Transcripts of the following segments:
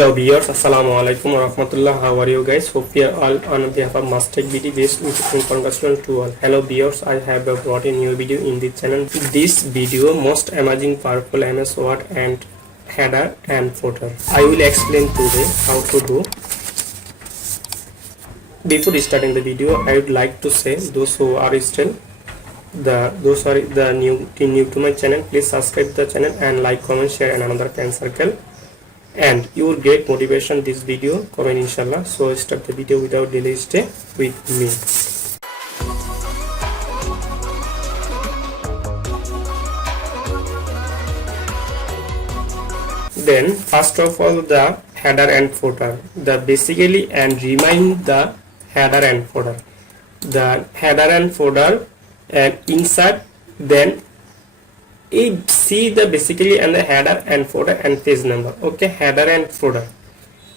Hello viewers, Assalamu alaikum wa rahmatullah. How are you guys? Hope you are all on behalf of Mustech BD based in congratulations to all. Hello viewers, I have brought a new video in this channel. This video most amazing powerful MS Word and header and footer. I will explain today how to do. Before starting the video, I would like to say those who are still new to my channel, please subscribe the channel and like, comment, share and another friend circle. And you will get motivation this video comment inshallah. So start the video without delay, stay with me. Then first of all the header and footer, the basically and remind the header and footer, the header and footer and insert, then see the basically and the header and footer and page number. Okay, header and footer,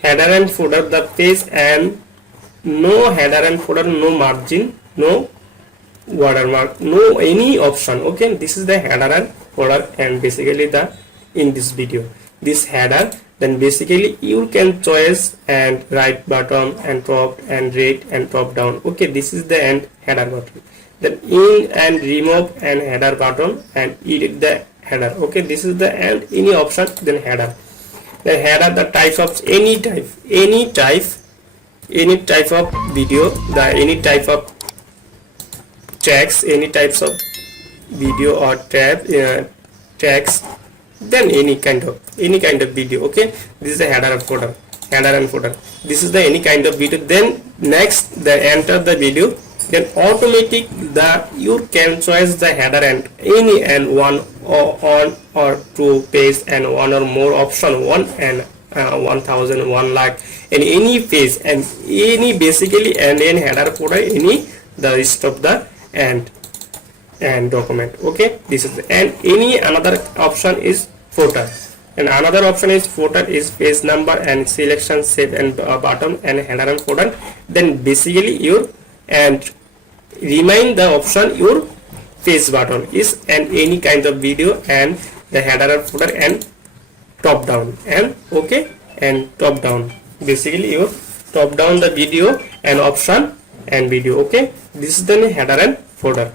the page and no header and footer, no margin, no watermark, no any option. Okay, this is the header and footer and basically the in this video this header, then basically you can choose and right bottom and top and right and top down. Okay, this is the end header button. Then in and remove and header button and edit the header. Okay, this is the end any option, then header. The header, the types of any type of video, the any type of text, any types of video or text, then any kind of video. Okay, this is the header and footer, this is the any kind of video. Then next the enter the video, then automatic the you can choose the header and any and one or on or two page and one or more option, 1 and 1000, 1 lakh and any page and any basically and any header footer any the rest of the and document. Okay, this is and any another option is footer, and another option is footer is page number and selection shape and bottom and header and footer. Then basically your and remind the option your page button is and any kind of video and the header and footer and top down and okay and top down, basically your top down the video and option and video. Okay, this is the header and footer.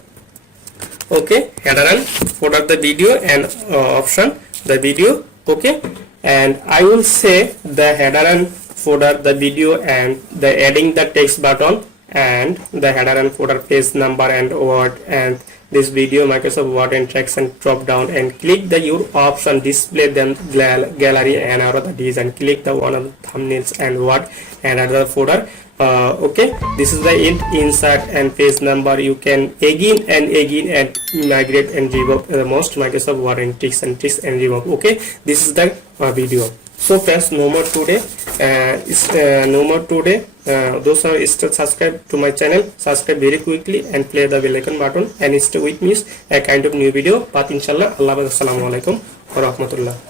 Okay, header and footer the video and option the video. Okay, and I will say the header and footer the video and the adding the text button and the header and footer page number and word and this video Microsoft Word and text and drop down and click the your option display them gallery and out of the these and click the one of the thumbnails and word and other footer. Okay, this is the insert and page number. You can again and migrate and revoke the most Microsoft Word and text and revoke. Okay, this is the video. So friends, no more today. Those are still subscribe to my channel, subscribe very quickly and play the bell icon button and stay with me a kind of new video. But inshallah, Allah, assalamu alaikum wa rahmatullah.